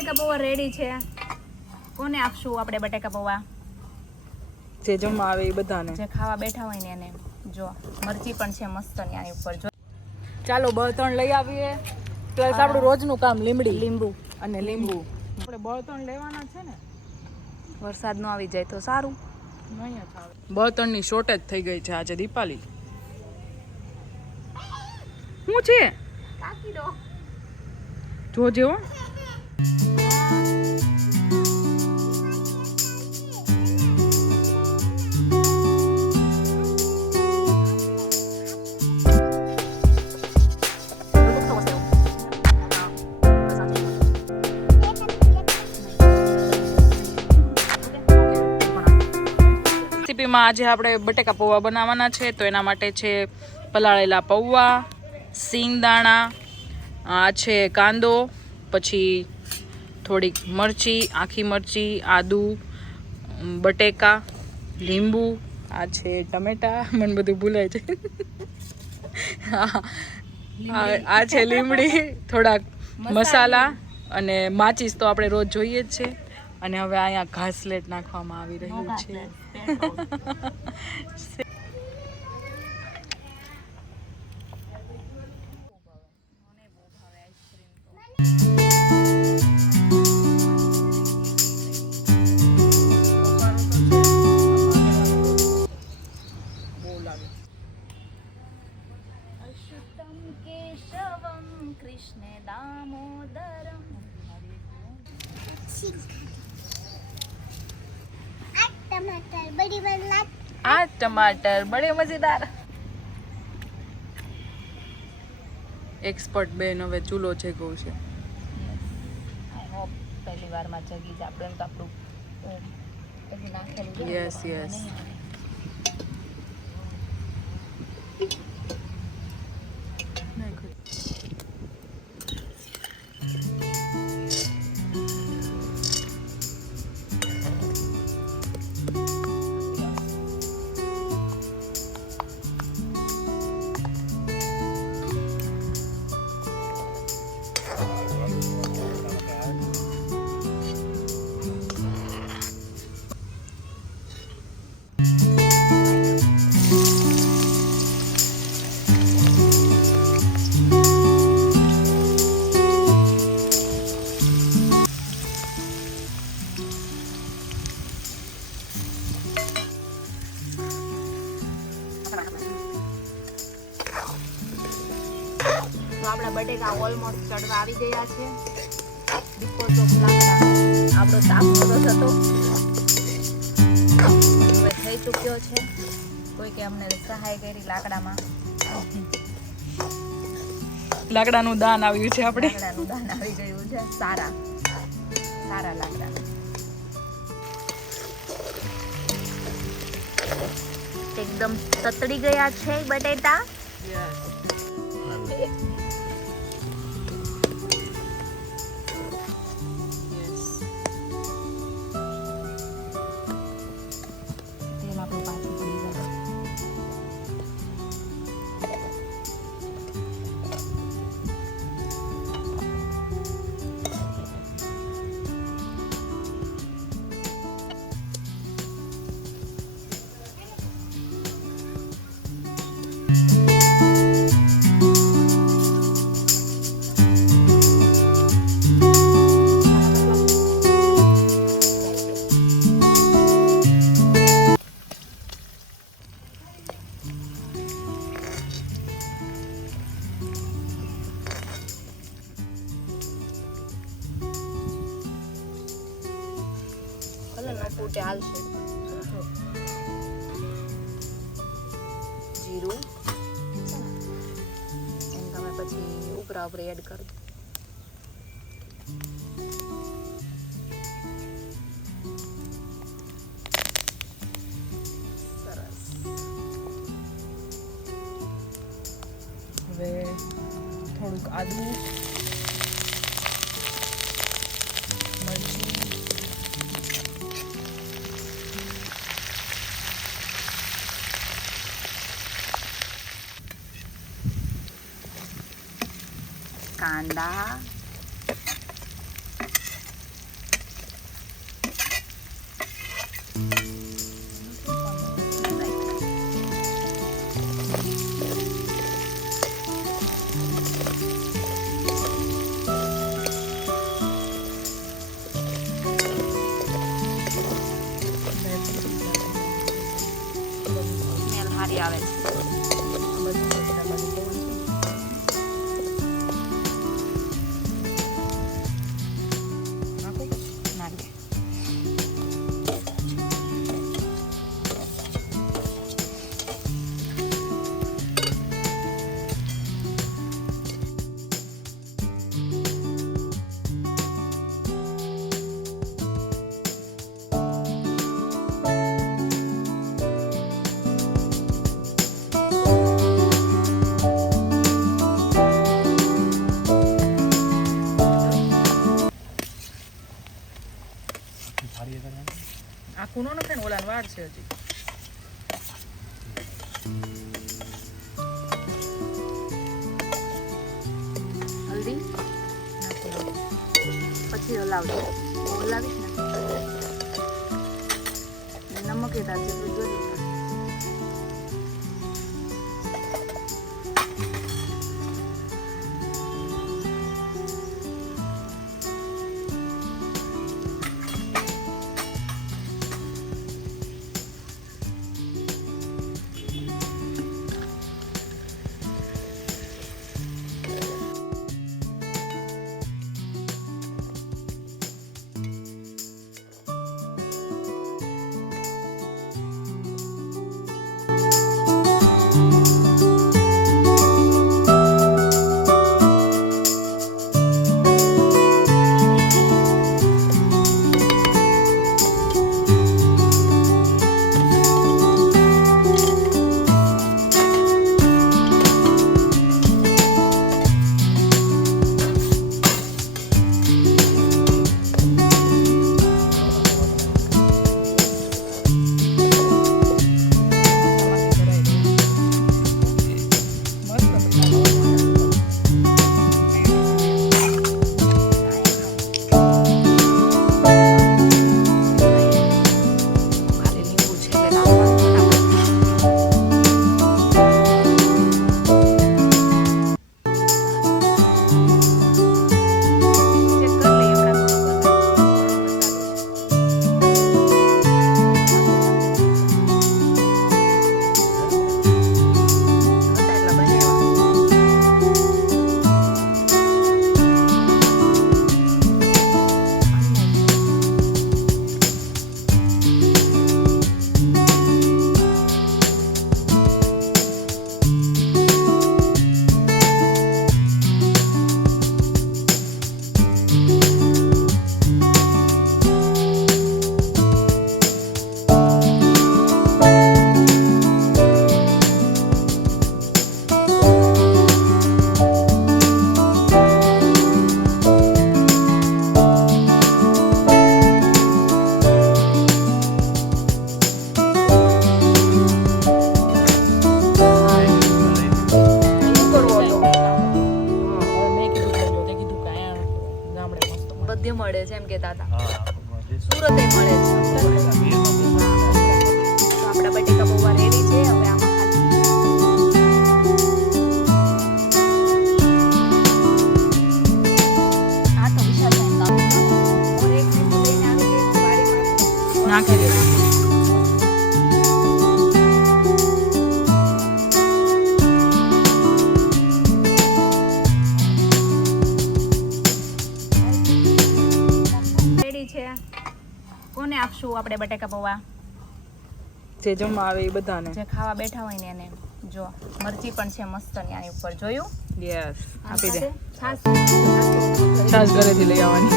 બટેકા પૌવા રેડી છે. કોને આપશું આપણે બટેકા પૌવા? જે જમવા આવે એ બધાને, જે ખાવા બેઠા હોય ને એને. જો મરચી પણ છે મસ્ત ની આની ઉપર. જો ચાલો બળતણ લઈ આવીએ. પ્લસ આપણું રોજનું કામ લીમડી લીંબુ અને લીંબુ. આપણે બળતણ લેવાના છે ને, વરસાદ ન આવી જાય તો સારું. બળતણની શોર્ટેજ થઈ ગઈ છે આજે દીપાલી. શું છે? કાકીડો. જોજે હો. રેસીપીમાં આજે આપણે બટેકા પૌવા બનાવવાના છે. તો એના માટે છે પલાળેલા પૌવા, સિંગદાણા, આ છે કાંદો, પછી થોડીક મરચી, આખી મરચી, આદુ, બટેકા, લીંબુ, આ છે ટમેટા, મને બધું ભૂલાય છે. આ છે લીમડી, થોડાક મસાલા અને માચીસ તો આપણે રોજ જોઈએ જ છે. અને હવે અહીંયા ઘાસલેટ નાખવામાં આવી રહ્યું છે. કૃષ્ણ દામોદરમ. આ ટમાટર બડે મજેદાર. એક્સપર્ટ બેન હવે ચૂલો છે ગૌ છે. આઈ હોપ પહેલી વારમાં જગી જ આપણે તો આપણું નાખેલું. Yes yes. તો આપણા બટેકા ઓલમોસ્ટ ચડવા આવી ગયા છે. બીકોઝ ઓફ લાકડા આપણો તાપ નતો થતો, હવે થઈ ચૂક્યો છે. કોઈ કે અમને સહાય કરી લાકડામાં. લાકડાનું દાન આવ્યું છે આપણે. લાકડાનું દાન આવી ગયું છે. સારા સારા લાકડા. એકદમ તતડી ગયા છે બટેટા. ફૂટે હાલશે. જીરું એમ તમે પછી ઉપરા ઉપર એડ કરો. સરસ. હવે થોડુંક આદુ, મરચી, કાંદા, આખું નો નખાય ને, ઓલાને વાર છે હજી. હલ્દી નાખી દો. પછી હલાવજો. હલાવીશ ને નમક એ તાર જેટલું જોઈએ. બધે મળે છે એમ કહેતા હતા. સુરતે મળે છે. તો આપણા બટેકા પૌવા રેડી છે. હવે આમાં ખાલી આ તો વિશાલભાઈ કામ ઓર એક લીંબુ લઈને આવી ગઈ વાડીમાં નાખી દેવું. કોને આપશું આપણે બટેકા પૌવા? જે જમવા આવે એ બધાને, જે ખાવા બેઠા હોય ને એને. જો મરચી પણ છે મસ્ત ની આની ઉપર, જોયું? યસ, આપી દે. છાશ છાશ ઘરેથી લઈ આવવાની.